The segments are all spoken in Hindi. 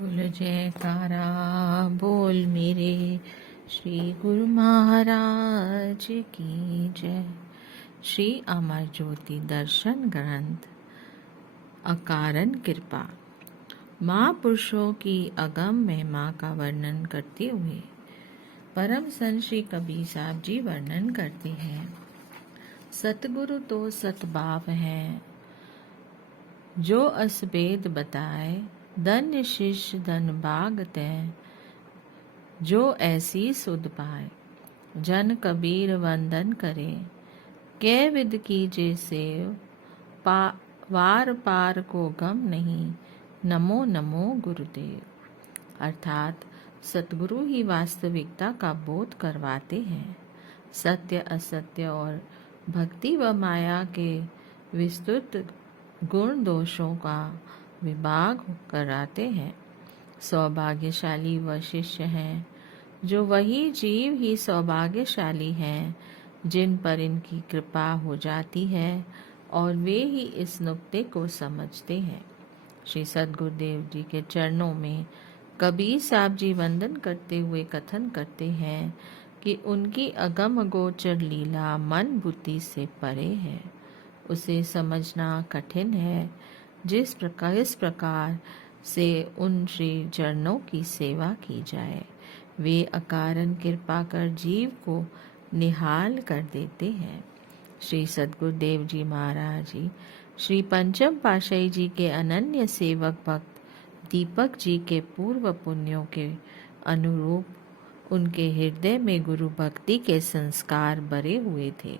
बोल जयकारा बोल मेरे श्री गुरु महाराज की जय। श्री अमर ज्योति दर्शन ग्रंथ अकारण कृपा। महापुरुषों की अगम महिमा का वर्णन करते हुए परम संत श्री कबीर साहब जी वर्णन करते हैं। सतगुरु तो सतभाव है, जो असभेद बताए, धन्य शिष्य धन भाग तय, जो ऐसी सुध पाए। जन कबीर वंदन करे, कै विद कीजे सेव, वार पार को गम नहीं, नमो नमो गुरुदेव। अर्थात सतगुरु ही वास्तविकता का बोध करवाते हैं, सत्य असत्य और भक्ति व माया के विस्तृत गुण दोषों का विभाग कराते हैं। सौभाग्यशाली वह शिष्य हैं, जो वही जीव ही सौभाग्यशाली हैं, जिन पर इनकी कृपा हो जाती है और वे ही इस नुक्ते को समझते हैं। श्री सद्गुरुदेव जी के चरणों में कबीर साहब जी वंदन करते हुए कथन करते हैं कि उनकी अगम गोचर लीला मन बुद्धि से परे है, उसे समझना कठिन है। इस प्रकार से उन श्री चरणों की सेवा की जाए, वे अकारण कृपा कर जीव को निहाल कर देते हैं। श्री सद्गुरुदेव जी महाराज जी श्री पंचम पातशाही जी के अनन्य सेवक भक्त दीपक जी के पूर्व पुण्यों के अनुरूप उनके हृदय में गुरु भक्ति के संस्कार भरे हुए थे।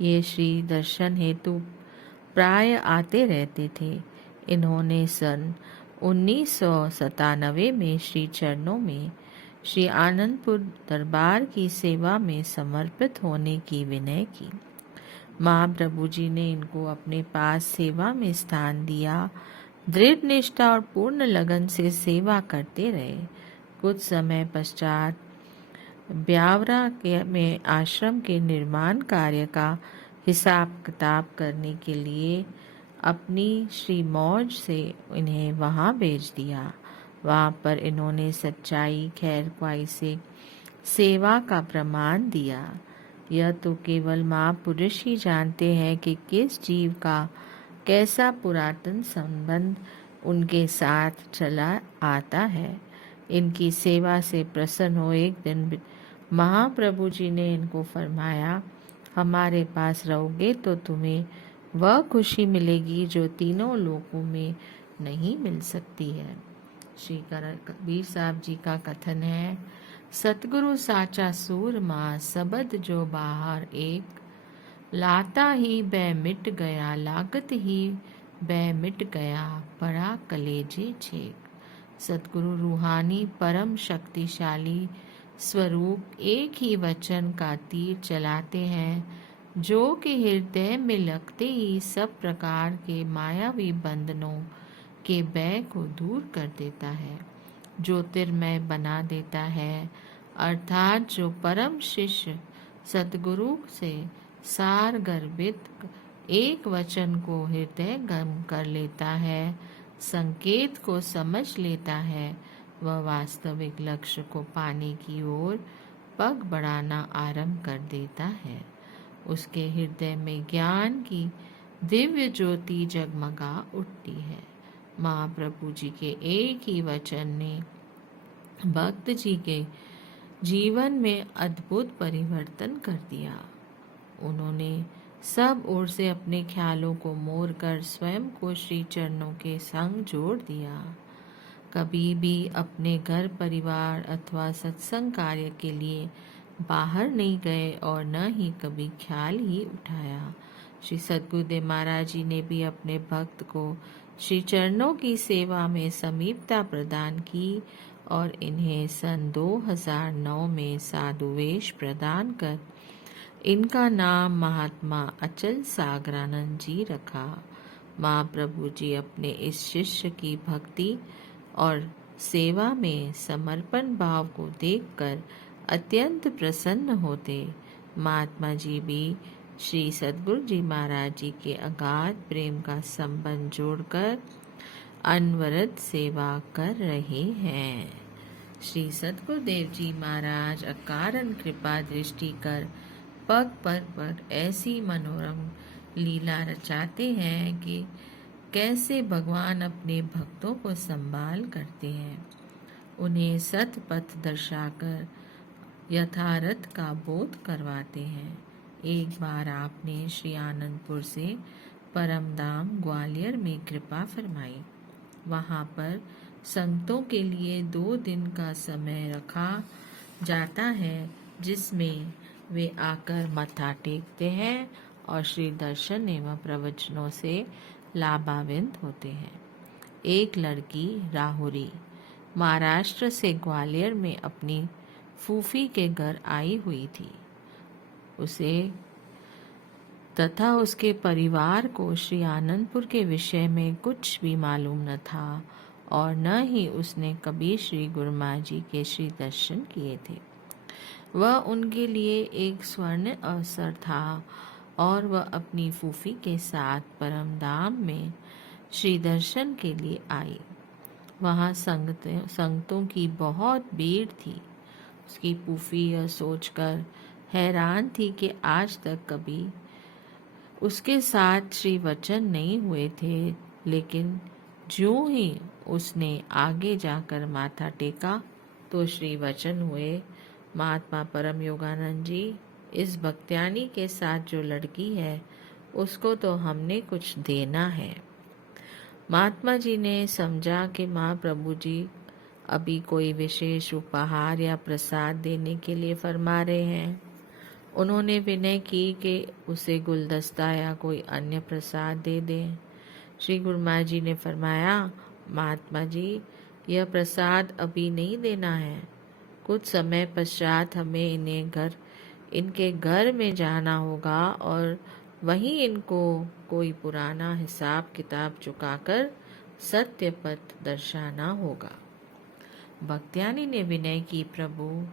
ये श्री दर्शन हेतु प्राय आते रहते थे। इन्होंने सन 1997 में श्री चरणों में श्री आनंदपुर दरबार की सेवा में समर्पित होने की विनय की। महाप्रभु जी ने इनको अपने पास सेवा में स्थान दिया। दृढ़ निष्ठा और पूर्ण लगन से सेवा करते रहे। कुछ समय पश्चात ब्यावरा में आश्रम के निर्माण कार्य का हिसाब किताब करने के लिए अपनी श्री मौज से इन्हें वहाँ भेज दिया। वहाँ पर इन्होंने सच्चाई खैरख्वाही से सेवा का प्रमाण दिया। यह तो केवल महापुरुष ही जानते हैं कि किस जीव का कैसा पुरातन संबंध उनके साथ चला आता है। इनकी सेवा से प्रसन्न हो एक दिन महाप्रभु जी ने इनको फरमाया, हमारे पास रहोगे तो तुम्हें वह खुशी मिलेगी जो तीनों लोकों में नहीं मिल सकती है। श्री कबीर साहब जी का कथन है, सतगुरु साचा सूरमा सबद जो बाहर एक, लाता ही बै मिट गया लागत ही बै मिट गया, पड़ा कलेजे छेक। सतगुरु रूहानी परम शक्तिशाली स्वरूप एक ही वचन का तीर चलाते हैं, जो कि हृदय में लगते ही सब प्रकार के मायावी बंधनों के भय को दूर कर देता है, ज्योतिर्मय बना देता है। अर्थात जो परम शिष्य सतगुरु से सार गर्भित एक वचन को हृदय गम कर लेता है, संकेत को समझ लेता है, वह वास्तविक लक्ष्य को पाने की ओर पग बढ़ाना आरंभ कर देता है। उसके हृदय में ज्ञान की दिव्य ज्योति जगमगा उठती है। महाप्रभु जी के एक ही वचन ने भक्त जी के जीवन में अद्भुत परिवर्तन कर दिया। उन्होंने सब ओर से अपने ख्यालों को मोड़ कर स्वयं को श्री चरणों के संग जोड़ दिया। कभी भी अपने घर परिवार अथवा सत्संग कार्य के लिए बाहर नहीं गए और न ही कभी ख्याल ही उठाया। श्री सद्गुरुदेव महाराज जी ने भी अपने भक्त को श्री चरणों की सेवा में समीपता प्रदान की और इन्हें सन 2009 में साधु वेश प्रदान कर इनका नाम महात्मा अचल सागरानंद जी रखा। महाप्रभु जी अपने इस शिष्य की भक्ति और सेवा में समर्पण भाव को देखकर अत्यंत प्रसन्न होते। महात्मा जी भी श्री सद्गुरु जी महाराज जी के अगाध प्रेम का संबंध जोड़कर अनवरत सेवा कर रहे हैं। श्री सद्गुरुदेव जी महाराज अकारण कृपा दृष्टि कर पग पग पर ऐसी मनोरम लीला रचाते हैं कि कैसे भगवान अपने भक्तों को संभाल करते हैं, उन्हें सत पथ दर्शाकर यथार्थ का बोध करवाते हैं। एक बार आपने श्री आनंदपुर से परमधाम ग्वालियर में कृपा फरमाई। वहाँ पर संतों के लिए 2 दिन का समय रखा जाता है, जिसमें वे आकर मत्था टेकते हैं और श्री दर्शन एवं प्रवचनों से लाभान्वित होते हैं। एक लड़की राहुरी महाराष्ट्र से ग्वालियर में अपनी फूफी के घर आई हुई थी। उसे तथा उसके परिवार को श्री आनंदपुर के विषय में कुछ भी मालूम न था और न ही उसने कभी श्री गुरु माँ जी के श्री दर्शन किए थे। वह उनके लिए एक स्वर्ण अवसर था और वह अपनी फूफी के साथ परमधाम में श्री दर्शन के लिए आई। वहाँ संगतों की बहुत भीड़ थी। उसकी फूफी यह सोचकर हैरान थी कि आज तक कभी उसके साथ श्री वचन नहीं हुए थे, लेकिन ज्यों ही उसने आगे जाकर माथा टेका तो श्री वचन हुए। महात्मा परम योगानंद जी, इस भक्त्यानी के साथ जो लड़की है उसको तो हमने कुछ देना है। महात्मा जी ने समझा कि महाप्रभु जी अभी कोई विशेष उपहार या प्रसाद देने के लिए फरमा रहे हैं। उन्होंने विनय की कि उसे गुलदस्ता या कोई अन्य प्रसाद दे दें। श्री गुरु माँ जी ने फरमाया, महात्मा जी, यह प्रसाद अभी नहीं देना है। कुछ समय पश्चात हमें इनके घर में जाना होगा और वहीं इनको कोई पुराना हिसाब किताब चुकाकर सत्य पथ दर्शाना होगा। भक्त्यानी ने विनय की, प्रभु,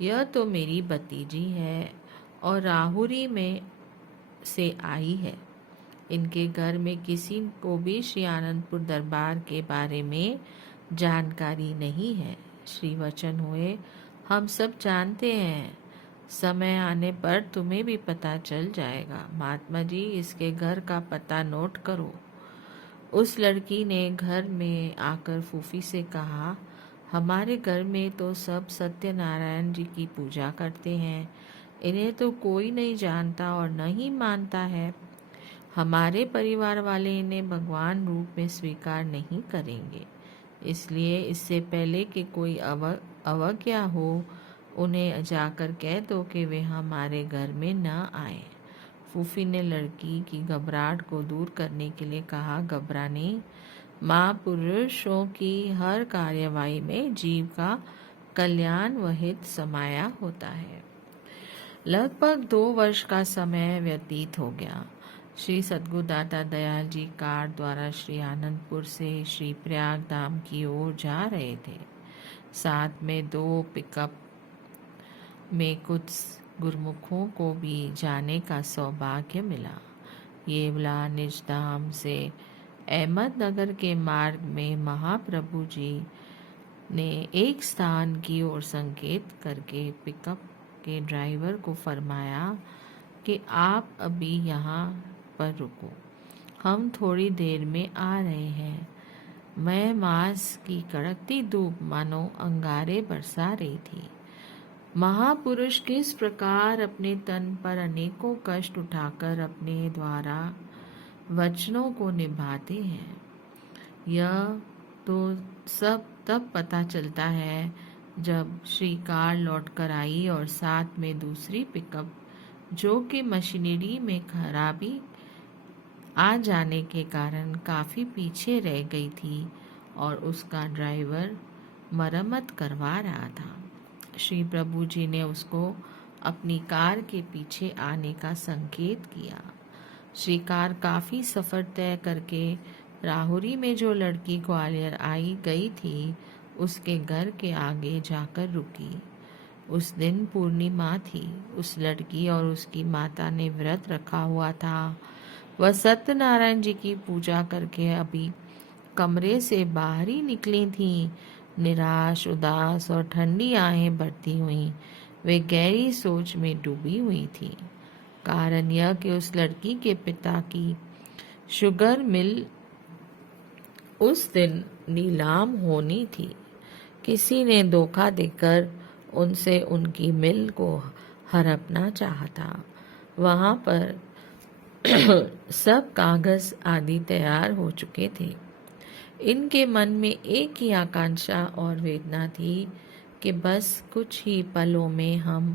यह तो मेरी भतीजी है और राहुरी में से आई है। इनके घर में किसी को भी श्री आनंदपुर दरबार के बारे में जानकारी नहीं है। श्री वचन हुए, हम सब जानते हैं, समय आने पर तुम्हें भी पता चल जाएगा। महात्मा जी, इसके घर का पता नोट करो। उस लड़की ने घर में आकर फूफी से कहा, हमारे घर में तो सब सत्यनारायण जी की पूजा करते हैं, इन्हें तो कोई नहीं जानता और नहीं मानता है। हमारे परिवार वाले इन्हें भगवान रूप में स्वीकार नहीं करेंगे, इसलिए इससे पहले कि कोई अवज्ञा हो, उन्हें जाकर कह दो कि वे हमारे घर में न आए। फूफी ने लड़की की घबराहट को दूर करने के लिए कहा, घबराने, महापुरुषों की हर कार्यवाही में जीव का कल्याण व हित समाया होता है। लगभग 2 वर्ष का समय व्यतीत हो गया। श्री सद्गुरु दाता दयाल जी कार द्वारा श्री आनंदपुर से श्री प्रयाग धाम की ओर जा रहे थे। साथ में 2 पिकअप में कुछ गुरुमुखों को भी जाने का सौभाग्य मिला। येवला निज धाम से अहमदनगर के मार्ग में महाप्रभु जी ने एक स्थान की ओर संकेत करके पिकअप के ड्राइवर को फरमाया कि आप अभी यहाँ पर रुको, हम थोड़ी देर में आ रहे हैं। मैं मास की कड़कती धूप मानो अंगारे बरसा रही थी। महापुरुष किस प्रकार अपने तन पर अनेकों कष्ट उठाकर अपने द्वारा वचनों को निभाते हैं, यह तो सब तब पता चलता है जब श्री कार लौट कर आई और साथ में दूसरी पिकअप, जो कि मशीनरी में खराबी आ जाने के कारण काफ़ी पीछे रह गई थी और उसका ड्राइवर मरम्मत करवा रहा था। श्री प्रभु जी ने उसको अपनी कार के पीछे आने का संकेत किया। श्री कार काफ़ी सफ़र तय करके राहुरी में जो लड़की ग्वालियर आई गई थी, उसके घर के आगे जाकर रुकी। उस दिन पूर्णिमा थी। उस लड़की और उसकी माता ने व्रत रखा हुआ था। वह सत्यनारायण जी की पूजा करके अभी कमरे से बाहर ही निकली थीं। निराश, उदास और ठंडी आहें भरती हुई वे गहरी सोच में डूबी हुई थी। कारण यह कि उस लड़की के पिता की शुगर मिल उस दिन नीलाम होनी थी। किसी ने धोखा देकर उनसे उनकी मिल को हड़पना चाहा था। वहां पर सब कागज आदि तैयार हो चुके थे। इनके मन में एक ही आकांक्षा और वेदना थी कि बस कुछ ही पलों में हम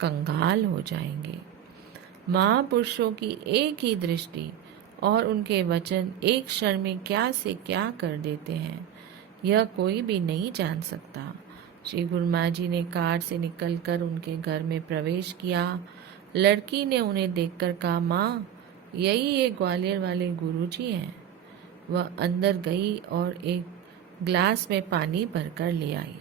कंगाल हो जाएंगे। महापुरुषों की एक ही दृष्टि और उनके वचन एक क्षण में क्या से क्या कर देते हैं, यह कोई भी नहीं जान सकता। श्री गुरु माँ जी ने कार से निकलकर उनके घर में प्रवेश किया। लड़की ने उन्हें देखकर कहा, माँ, यही ये ग्वालियर वाले गुरुजी हैं। वह अंदर गई और एक ग्लास में पानी भरकर ले आई।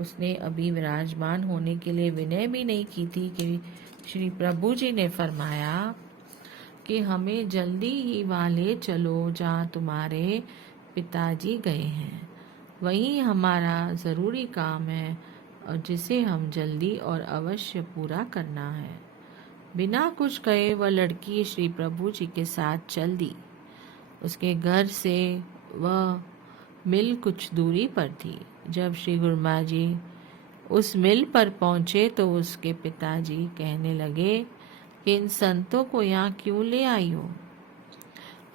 उसने अभी विराजमान होने के लिए विनय भी नहीं की थी कि श्री प्रभु जी ने फरमाया कि हमें जल्दी ही वाले चलो जहाँ तुम्हारे पिताजी गए हैं। वही हमारा ज़रूरी काम है और जिसे हम जल्दी और अवश्य पूरा करना है। बिना कुछ कहे वह लड़की श्री प्रभु जी के साथ चल दी। उसके घर से वह मिल कुछ दूरी पर थी। जब श्री गुरु माँ जी उस मिल पर पहुंचे तो उसके पिताजी कहने लगे कि इन संतों को यहाँ क्यों ले आई हो?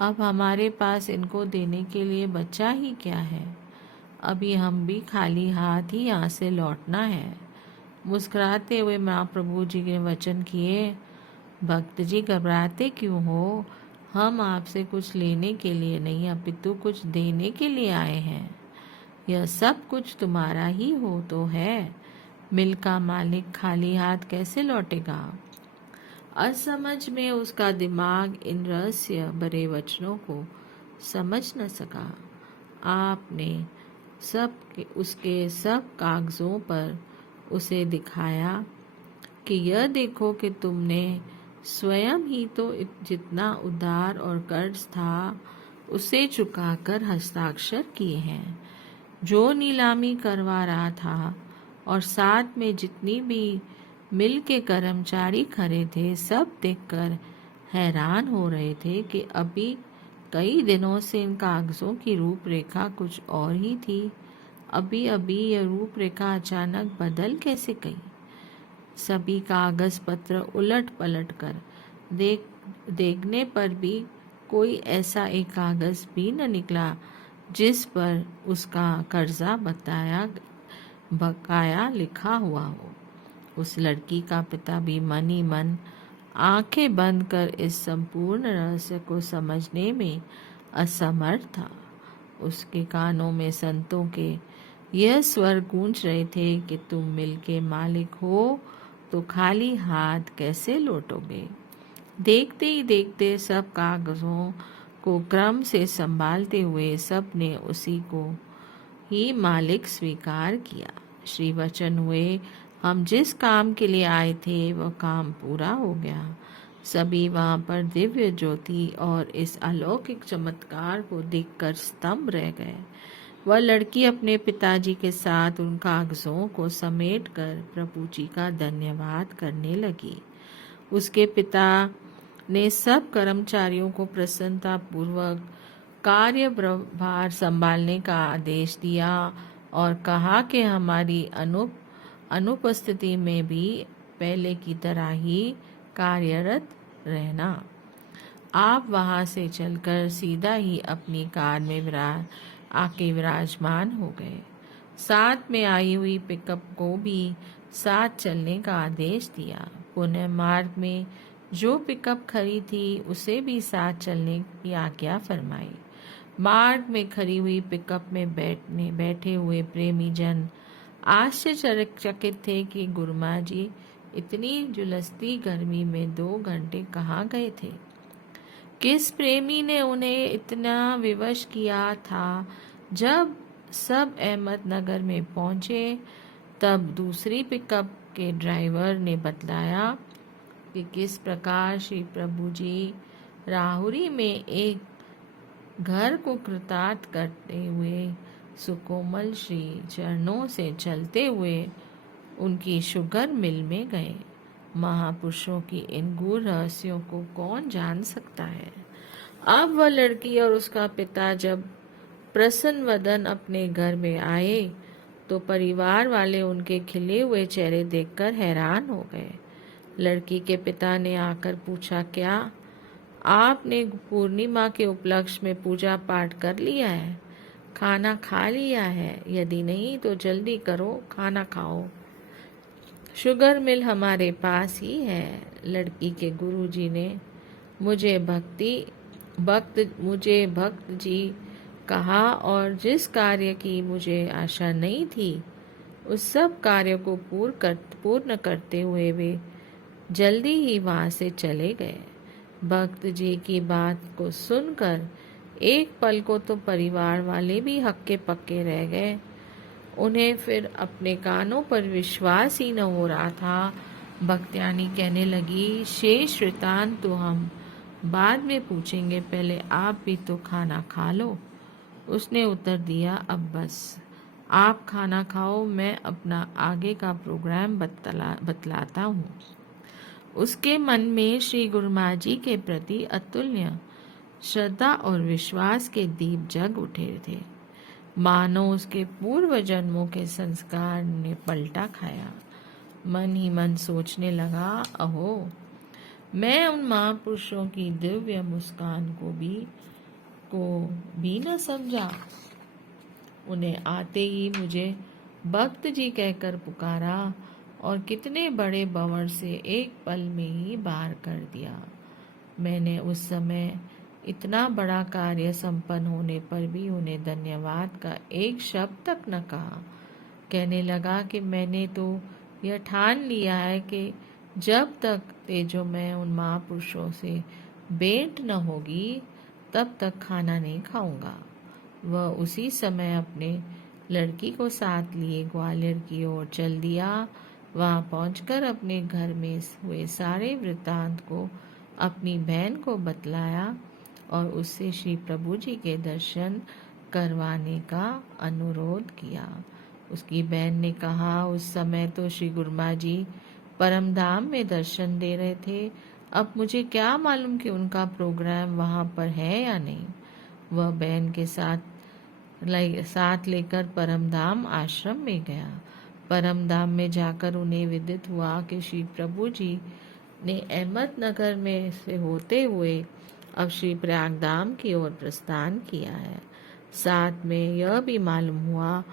अब हमारे पास इनको देने के लिए बचा ही क्या है? अभी हम भी खाली हाथ ही यहाँ से लौटना है। मुस्कुराते हुए महाप्रभु जी ने वचन किए, भक्त जी घबराते क्यों हो? हम आपसे कुछ लेने के लिए नहीं अपितु कुछ देने के लिए आए हैं। यह सब कुछ तुम्हारा ही हो तो है। मिल का मालिक खाली हाथ कैसे लौटेगा? असमझ में उसका दिमाग इन रहस्य भरे वचनों को समझ न सका। आपने उसके सब कागजों पर उसे दिखाया कि यह देखो कि तुमने स्वयं ही तो जितना उधार और कर्ज था उसे चुकाकर हस्ताक्षर किए हैं। जो नीलामी करवा रहा था और साथ में जितनी भी मिल के कर्मचारी खड़े थे, सब देखकर हैरान हो रहे थे कि अभी कई दिनों से इन कागजों की रूपरेखा कुछ और ही थी। अभी अभी यह रूपरेखा अचानक बदल कैसे गई? सभी कागज पत्र उलट पलट कर देखने पर भी कोई ऐसा एक कागज भी न निकला जिस पर उसका कर्जा बकाया लिखा हुआ हो। उस लड़की का पिता भी मन ही मन आंखें बंद कर इस संपूर्ण रहस्य को समझने में असमर्थ था। उसके कानों में संतों के यह स्वर गूंज रहे थे कि तुम मिल के मालिक हो तो खाली हाथ कैसे लौटोगे? देखते ही देखते सब कागजों को क्रम से संभालते हुए सब ने उसी को ही मालिक स्वीकार किया। श्री वचन हुए, हम जिस काम के लिए आए थे वह काम पूरा हो गया। सभी वहां पर दिव्य ज्योति और इस अलौकिक चमत्कार को देखकर स्तंभ रह गए। वह लड़की अपने पिताजी के साथ उन कागजों को समेटकर प्रभु जी का धन्यवाद करने लगी। उसके पिता ने सब कर्मचारियों को प्रसन्नता पूर्वक कार्यभार संभालने का आदेश दिया और कहा कि हमारी अनुपस्थिति में भी पहले की तरह ही कार्यरत रहना। आप वहां से चलकर सीधा ही अपनी कार में आके विराजमान हो गए। साथ में आई हुई पिकअप को भी साथ चलने का आदेश दिया। पुनः मार्ग में जो पिकअप खड़ी थी उसे भी साथ चलने की आज्ञा फरमाई। मार्ग में खड़ी हुई पिकअप में बैठे हुए प्रेमी जन आश्चर्यचकित थे कि गुरुमा जी इतनी जुलसती गर्मी में 2 घंटे कहाँ गए थे। किस प्रेमी ने उन्हें इतना विवश किया था? जब सब अहमदनगर में पहुंचे तब दूसरी पिकअप के ड्राइवर ने बतलाया कि किस प्रकार श्री प्रभु जी राहुरी में एक घर को कृतार्थ करते हुए सुकोमल श्री चरणों से चलते हुए उनकी शुगर मिल में गए। महापुरुषों की इन गूढ़ रहस्यों को कौन जान सकता है। अब वह लड़की और उसका पिता जब प्रसन्न वदन अपने घर में आए तो परिवार वाले उनके खिले हुए चेहरे देखकर हैरान हो गए। लड़की के पिता ने आकर पूछा, क्या आपने पूर्णिमा के उपलक्ष्य में पूजा पाठ कर लिया है? खाना खा लिया है? यदि नहीं तो जल्दी करो, खाना खाओ। शुगर मिल हमारे पास ही है। लड़की के गुरुजी ने मुझे भक्त जी कहा और जिस कार्य की मुझे आशा नहीं थी उस सब कार्य को पूर्ण करते हुए वे जल्दी ही वहां से चले गए। भक्त जी की बात को सुनकर एक पल को तो परिवार वाले भी हक्के पक्के रह गए। उन्हें फिर अपने कानों पर विश्वास ही न हो रहा था। भक्त्यानी कहने लगी, शेष वृतांत तो हम बाद में पूछेंगे, पहले आप भी तो खाना खा लो। उसने उत्तर दिया, अब बस आप खाना खाओ, मैं अपना आगे का प्रोग्राम बतलाता हूँ। उसके मन में श्री गुरुमा जी के प्रति अतुल्य श्रद्धा और विश्वास के दीप जग उठे थे। मानो उसके पूर्व जन्मों के संस्कार ने पलटा खाया। मन ही मन सोचने लगा, अहो, मैं उन महापुरुषों की दिव्य मुस्कान को भी न समझा। उन्हें आते ही मुझे भक्त जी कहकर पुकारा और कितने बड़े बंवर से एक पल में ही बाहर कर दिया। मैंने उस समय इतना बड़ा कार्य संपन्न होने पर भी उन्हें धन्यवाद का एक शब्द तक न कहा। कहने लगा कि मैंने तो यह ठान लिया है कि जब तक तेजो मैं उन महापुरुषों से भेंट न होगी तब तक खाना नहीं खाऊंगा। वह उसी समय अपने लड़की को साथ लिए ग्वालियर की ओर चल दिया। वहां पहुंचकर अपने घर में हुए सारे वृत्तांत को अपनी बहन को बतलाया और उससे श्री प्रभु जी के दर्शन करवाने का अनुरोध किया। उसकी बहन ने कहा, उस समय तो श्री गुरुमा जी परमधाम में दर्शन दे रहे थे, अब मुझे क्या मालूम कि उनका प्रोग्राम वहां पर है या नहीं। वह बहन के साथ लेकर परमधाम आश्रम में गया। परमधाम में जाकर उन्हें विदित हुआ कि श्री प्रभु जी ने अहमदनगर में से होते हुए अब श्री प्रयागधाम की ओर प्रस्थान किया है। साथ में यह भी मालूम हुआ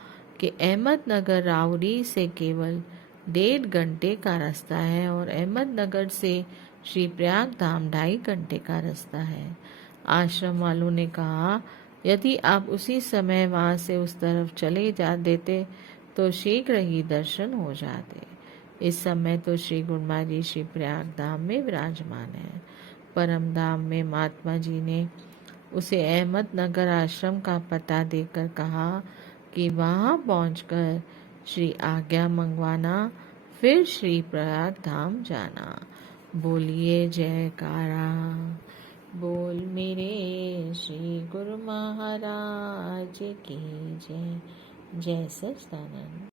कि अहमदनगर राउरी से केवल 1.5 घंटे का रास्ता है और अहमदनगर से श्री प्रयागधाम 2.5 घंटे का रास्ता है। आश्रम वालों ने कहा, यदि आप उसी समय वहां से उस तरफ चले जा देते तो शीघ्र ही दर्शन हो जाते। इस समय तो श्री गुरुमा जी श्री प्रयागधाम में विराजमान है। परमधाम में महात्मा जी ने उसे अहमदनगर आश्रम का पता देकर कहा कि वहां पहुंचकर श्री आज्ञा मंगवाना, फिर श्री प्रयागधाम जाना। बोलिए जयकारा। बोल मेरे श्री गुरु महाराज की जय। जय सच्चिदानंद।